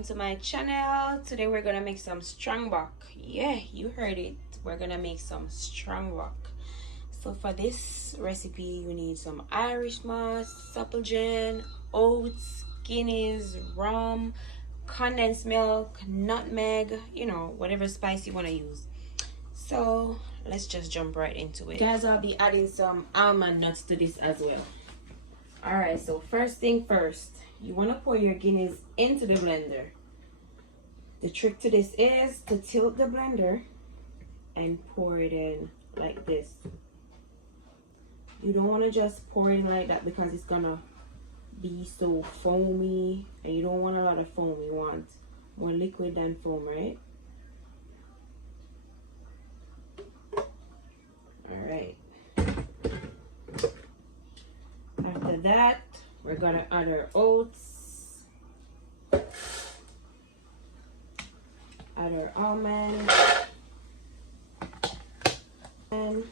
welcome to my channel. Today we're gonna make some strongbox. Yeah, you heard it, we're gonna make some strongbox. So for this recipe you need some Irish moss, supple gin, oats, guineas, rum, condensed milk, nutmeg, you know, whatever spice you want to use. So let's just jump right into it, guys. I'll be adding some almond nuts to this as well. All right, so first thing first, you want to pour your guineas into the blender. The trick to this is to tilt the blender and pour it in like this. You don't want to just pour it in like that because it's gonna be so foamy, and you don't want a lot of foam. You want more liquid than foam, right? All right. After that, we're gonna add our oats, add our almond, and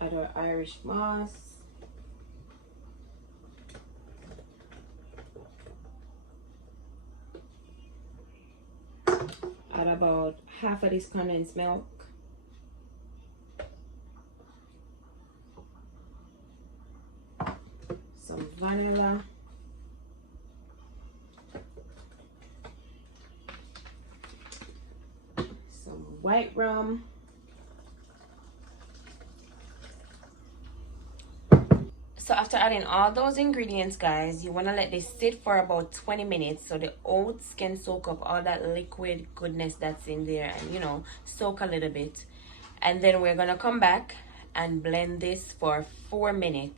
add our Irish moss, add about half of this condensed milk, some vanilla, some white rum, so after adding all those ingredients, guys, you want to let this sit for about 20 minutes so the oats can soak up all that liquid goodness that's in there and, you know, soak a little bit. And then we're gonna come back and blend this for 4 minutes.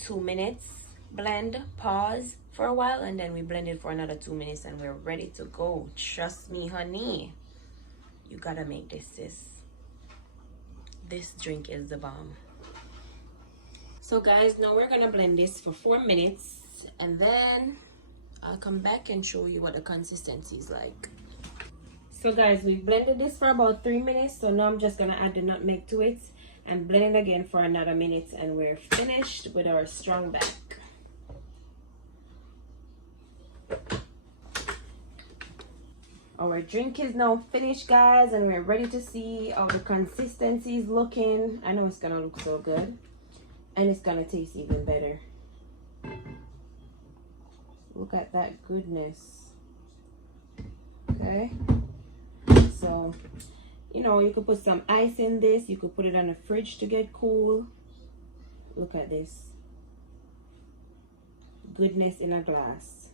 2 minutes, blend, pause for a while, and then we blend it for another 2 minutes and we're ready to go. Trust me, honey, you gotta make this. This drink is the bomb. So guys, now we're gonna blend this for 4 minutes and then I'll come back and show you what the consistency is like. So guys, we blended this for about 3 minutes, so now I'm just gonna add the nutmeg to it and blend it again for another minute, and we're finished with our strongbox. Our drink is now finished, guys, and we're ready to see how the consistency is looking. I know it's gonna look so good and it's gonna taste even better. Look at that goodness. Okay, so you know, you could put some ice in this. You could put it on the fridge to get cool. Look at this. Goodness in a glass.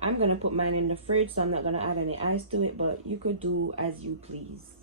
I'm going to put mine in the fridge, so I'm not going to add any ice to it, but you could do as you please.